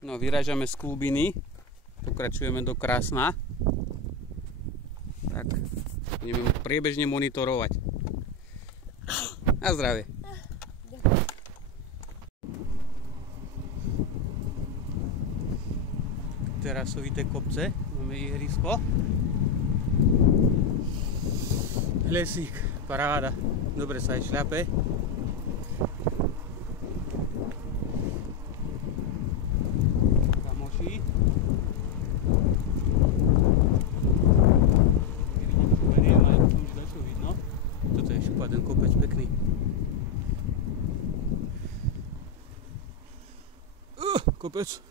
No, vyrážame z Klubiny, pokračujeme do Krásna. Tak, budeme priebežne monitorovať. Na zdravie. Terasovité kopce, máme ihrisko. Lesík, paráda, dobre sa aj šľape. Kamoši. Nevidím šupadiem, ale dúfam, že dačo vidno. Toto je šupaden kopec pekný. Kopec.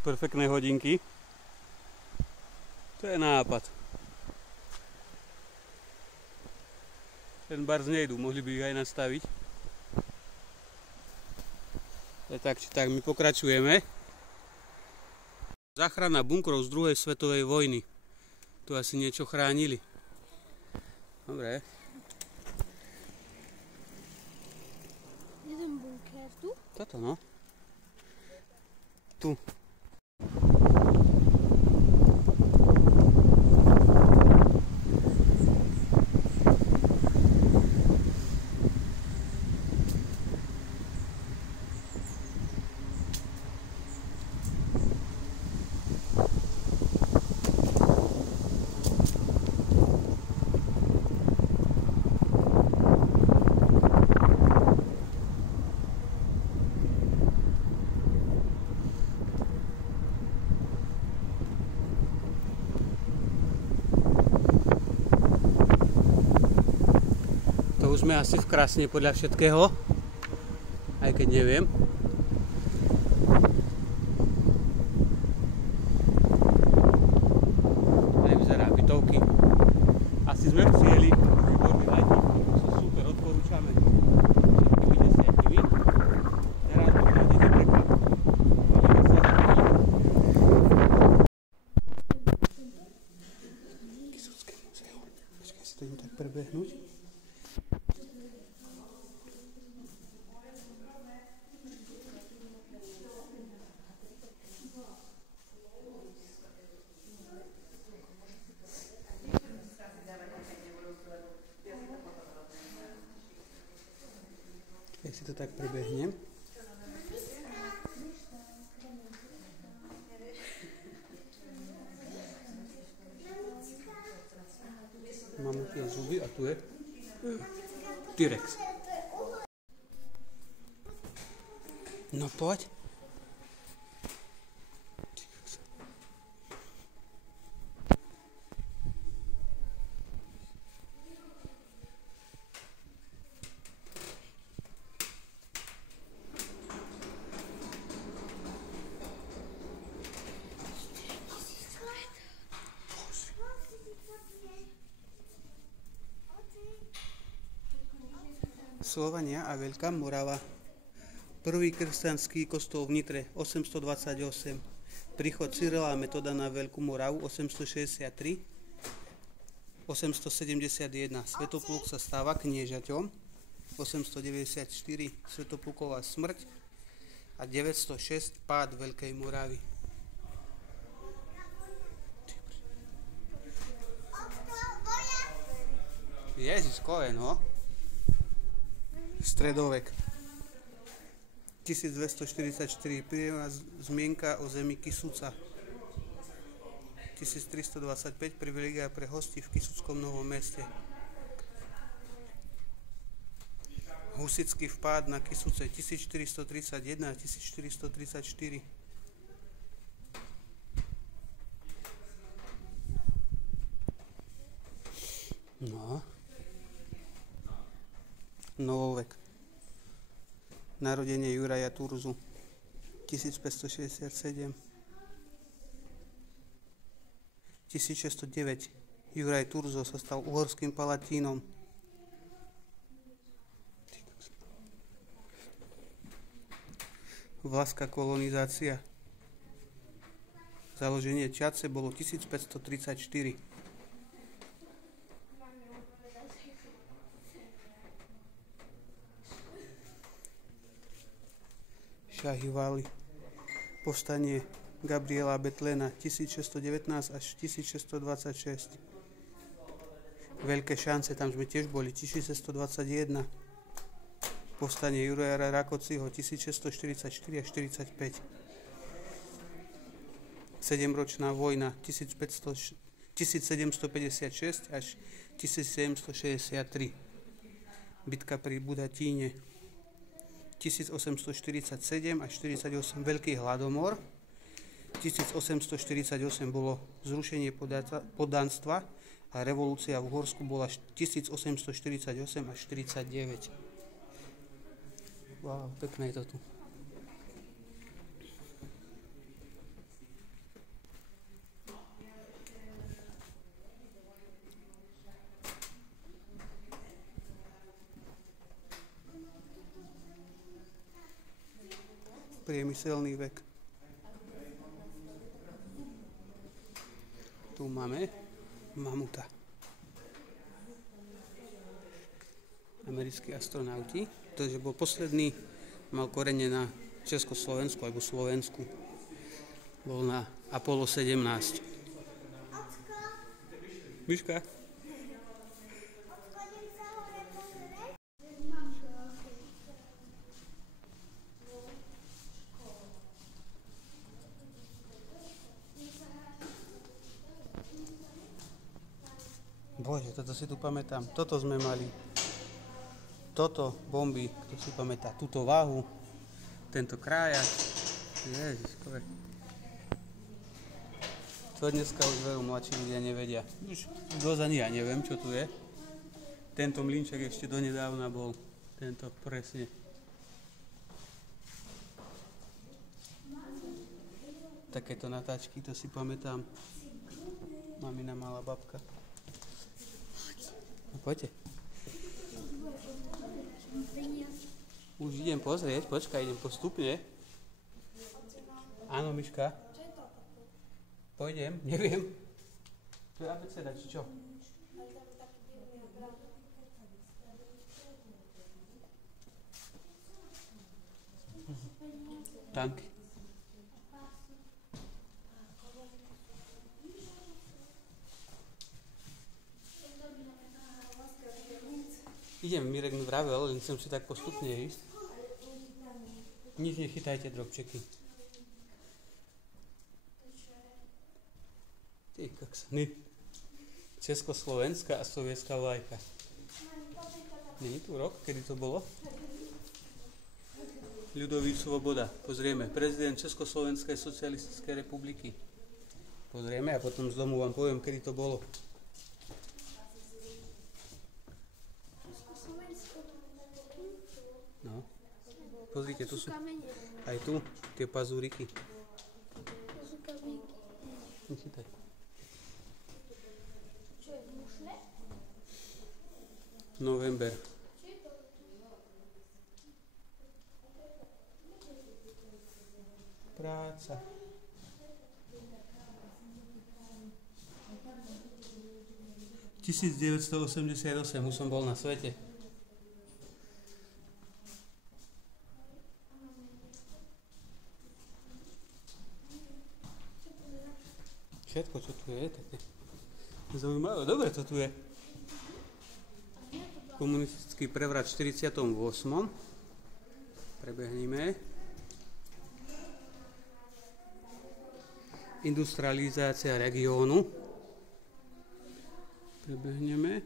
Perfektné hodinky. To je nápad. Ten bars nejdu, mohli by ich aj nastaviť. Tak či tak, my pokračujeme. Záchrana bunkrov z druhej svetovej vojny. Tu asi niečo chránili. Dobre. Jeden bunker tu? Toto no. Tu. Už sme asi v Krásne podľa všetkého, aj keď neviem. Tady vyzerá bytovky. Asi sme v cieli. Výborný lety. Sú super, odporúčame. Všetkými 10. Teraz budeme nájsť prekvap. Ideme sa zapojiť. Kisucké muzeum. Počkaj, si to idem tak prebehnúť. Ja si to tak prebehnem. Máme tu zuby a tu je T-Rex. No poď. Slovania a Veľká Morava. Prvý kresťanský kostol v Nitre 828. Príchod Cyrila a Metoda na Veľkú Moravu 863. 871. Svetopluk sa stáva kniežaťom. 894. Svetopluková smrť. A 906. Pád Veľkej Moravy. Ježiško, no. Stredovek. 1244. Prvá zmienka o zemi Kisúca. 1325. Privilégia pre hosti v Kisuckom Novom Meste. Husický vpád na Kysuce 1431 a 1434. No. Novovek. Narodenie Juraja Turzu 1567. 1609 Juraj Turzo sa stal uhorským palatínom. Vlašská kolonizácia. Založenie Čadce bolo 1534. Šahiváli. Povstanie Gabriela Betlena 1619 až 1626. Veľké šance, tam sme tiež boli, 1621. Povstanie Juraja Rakociho 1644 až 45. 7-ročná vojna 1756 až 1763. Bitka pri Budatíne 1847 až 48. Veľký hladomor 1848 bolo zrušenie poddanstva a revolúcia v Uhorsku bola 1848 až 49. Wow, pekné je to tu. Priemyselný vek. Tu máme mamuta. Americkí astronauti. To bol posledný, mal korene na Československu alebo Slovensku. Bol na Apollo 17. Myška? Bože, toto si tu pamätám. Toto sme mali. Toto, bomby, kto si pamätá. Túto váhu, tento krájak. Ježiškové. To dneska už veru mladší ľudia nevedia. Už dosť ani ja neviem, čo tu je. Tento mlynček ešte donedávna bol. Tento presne. Takéto natáčky, to si pamätám. Mamina malá babka. No, poďte. Už idem pozrieť, počkaj, idem postupne. Áno, Myška. Pôjdem, neviem. To je abeceda, či čo? Tanky. Idem, Mirek mi vravel, len chcem si tak postupne ísť. Nič nechytajte, drobčeky. Ty koksany. Československá a sovietská vlajka. Není tu rok, kedy to bolo? Ľudový Svoboda. Pozrieme. Prezident Československej socialistickej republiky. Pozrieme a potom z domu vám poviem, kedy to bolo. No. Pozrite, tu sú aj tu tie pazúriky. Nechytaj. November. Práca. V 1988 už som bol na svete. Všetko, čo tu je, také zaujímavé. Dobre, to tu je. Komunistický prevrat v 48. Prebehnime. Industrializácia regiónu. Prebehneme.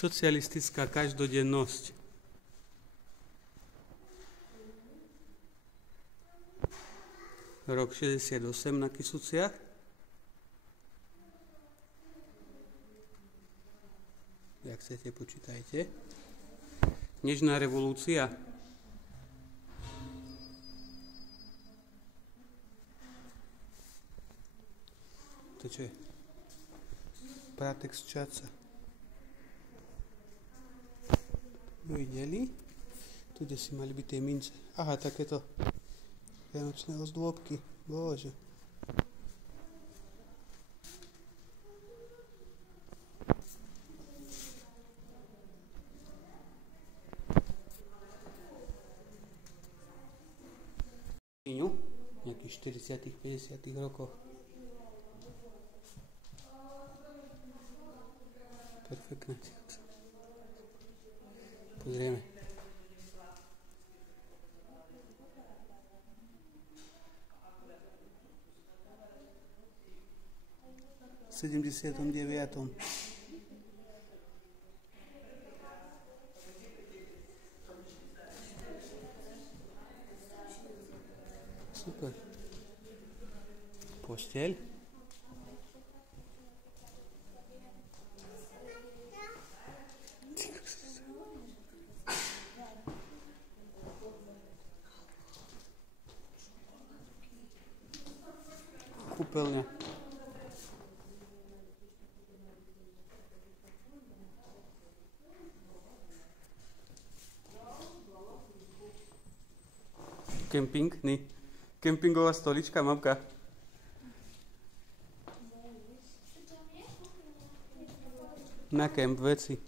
Socialistická každodennosť. Rok 68 na Kysuciach. Jak chcete, počítajte. Nežná revolúcia. To čo je? Pratex Čaca. Videli? Tu, kde si mali byť tie mince. Aha, takéto vianočné ozdôbky. Bože. Nejakých 40-50 rokoch. Perfektné. Pozrieme. V 79. Super. Posteľ. Kúpeľňa. Kemping, ni. Kempingová stolička, mamka. Na kemp veci.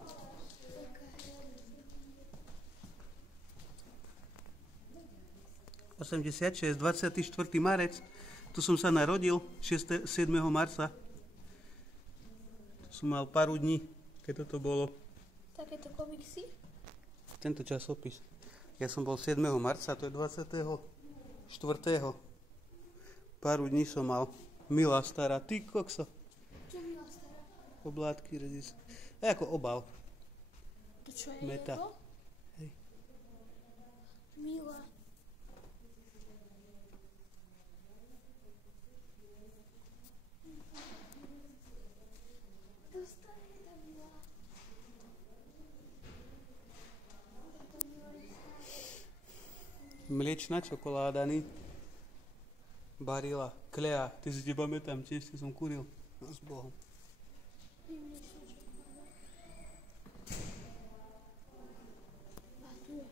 '86, 24. marec. Tu som sa narodil, 7. marca. Tu som mal pár dní, keď toto bolo. Takéto komiksy? Tento časopis. Ja som bol 7. marca, to je 24. Pár dní som mal. Milá stará, ty kokso. Čo milá stará? Oblátky, redis. A ako obal. To čo je Meta. jedlo? Hej. Milá. Mliečna čokoláda, ni. Barila, Klea, ty si ti pamätám, tiež som kuril. No s Bohom. A tu je.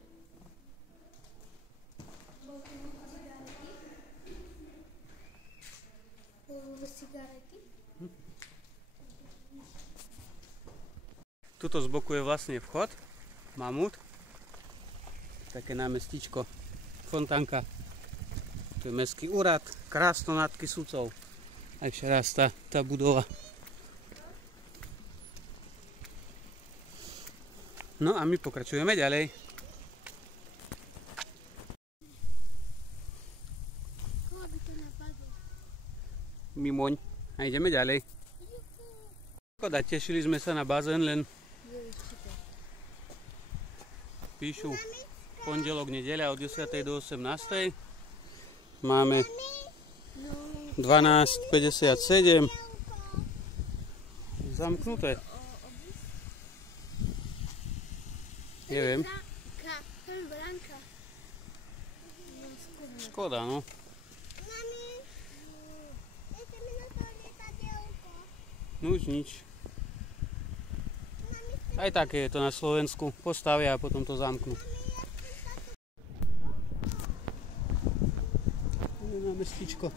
Cigarety? Tuto z boku je vlastne vchod, Mamut. Také námestíčko, fontánka. Tu je mestský úrad, krásno nad Kysucou. A ešte raz tá budova. No a my pokračujeme ďalej. Koho by to napadlo? Mimoň. A ideme ďalej. Škoda, tešili sme sa na bazén, len píšu pondelok, nedeľa od 10. do 18. Máme 12:57. Zamknuté. Neviem. Škoda, no. No už nič. Aj také je to na Slovensku. Postavia a potom to zamknú. Námestíčko.